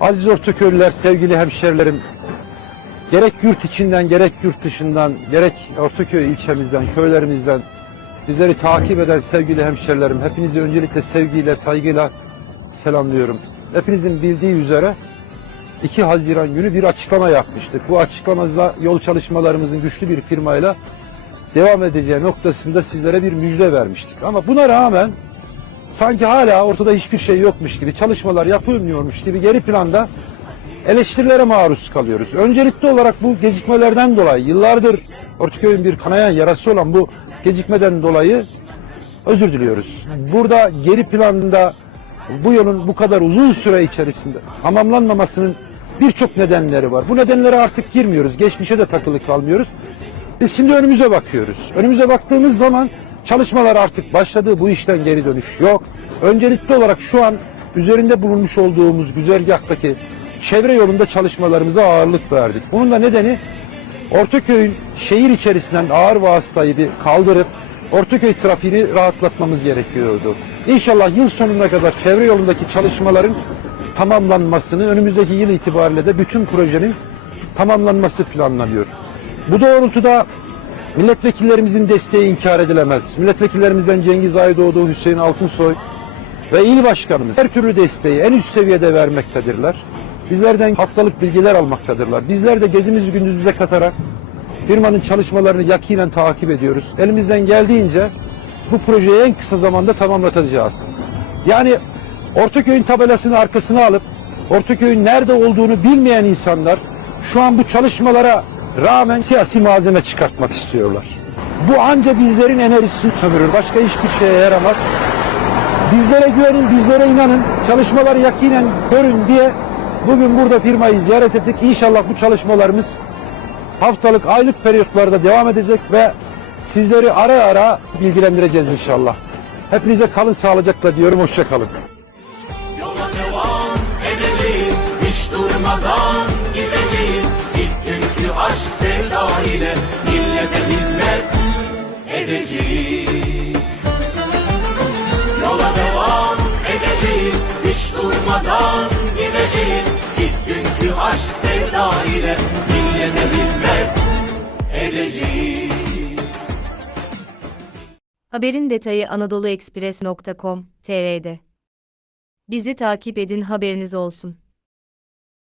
Aziz Ortaköylüler, sevgili hemşerilerim, gerek yurt içinden, gerek yurt dışından, gerek Ortaköy ilçemizden, köylerimizden bizleri takip eden sevgili hemşerilerim, hepinizi öncelikle sevgiyle, saygıyla selamlıyorum. Hepinizin bildiği üzere 2 Haziran günü bir açıklama yapmıştık. Bu açıklamazda yol çalışmalarımızın güçlü bir firmayla devam edeceği noktasında sizlere bir müjde vermiştik. Ama buna rağmen sanki hala ortada hiçbir şey yokmuş gibi, çalışmalar yapılmıyormuş gibi geri planda eleştirilere maruz kalıyoruz. Öncelikli olarak bu gecikmelerden dolayı yıllardır Ortaköy'ün bir kanayan yarası olan bu gecikmeden dolayı özür diliyoruz. Burada geri planda bu yolun bu kadar uzun süre içerisinde tamamlanmamasının birçok nedenleri var. Bu nedenlere artık girmiyoruz. Geçmişe de takılı kalmıyoruz. Biz şimdi önümüze bakıyoruz. Önümüze baktığımız zaman çalışmalar artık başladı. Bu işten geri dönüş yok. Öncelikli olarak şu an üzerinde bulunmuş olduğumuz güzergahtaki çevre yolunda çalışmalarımıza ağırlık verdik. Bunun da nedeni Ortaköy'ün şehir içerisinden ağır vasıtayı bir kaldırıp Ortaköy trafiğini rahatlatmamız gerekiyordu. İnşallah yıl sonuna kadar çevre yolundaki çalışmaların tamamlanmasını önümüzdeki yıl itibariyle de bütün projenin tamamlanması planlanıyor. Bu doğrultuda milletvekillerimizin desteği inkar edilemez. Milletvekillerimizden Cengiz Aydoğdu, Hüseyin Altınsoy ve il başkanımız her türlü desteği en üst seviyede vermektedirler. Bizlerden haftalık bilgiler almaktadırlar. Bizler de gezimizi gündüzümüze katarak firmanın çalışmalarını yakinen takip ediyoruz. Elimizden geldiğince bu projeyi en kısa zamanda tamamlatacağız. Yani Ortaköy'ün tabelasını arkasına alıp Ortaköy'ün nerede olduğunu bilmeyen insanlar şu an bu çalışmalara rağmen siyasi malzeme çıkartmak istiyorlar. Bu anca bizlerin enerjisini sömürür. Başka hiçbir şeye yaramaz. Bizlere güvenin, bizlere inanın, çalışmaları yakinen görün diye bugün burada firmayı ziyaret ettik. İnşallah bu çalışmalarımız haftalık, aylık periyotlarda devam edecek ve sizleri ara ara bilgilendireceğiz inşallah. Hepinize kalın sağlıcakla diyorum, hoşça kalın. Yola devam edeceğiz Hiç durmadan sevda ile Millete hizmet edeceğiz Yola devam edeceğiz Hiç durmadan gideceğiz İlk günkü aşk sevda ile Millete hizmet edeceğiz Haberin detayı anadoluekspres.com.tr'de. Bizi takip edin haberiniz olsun.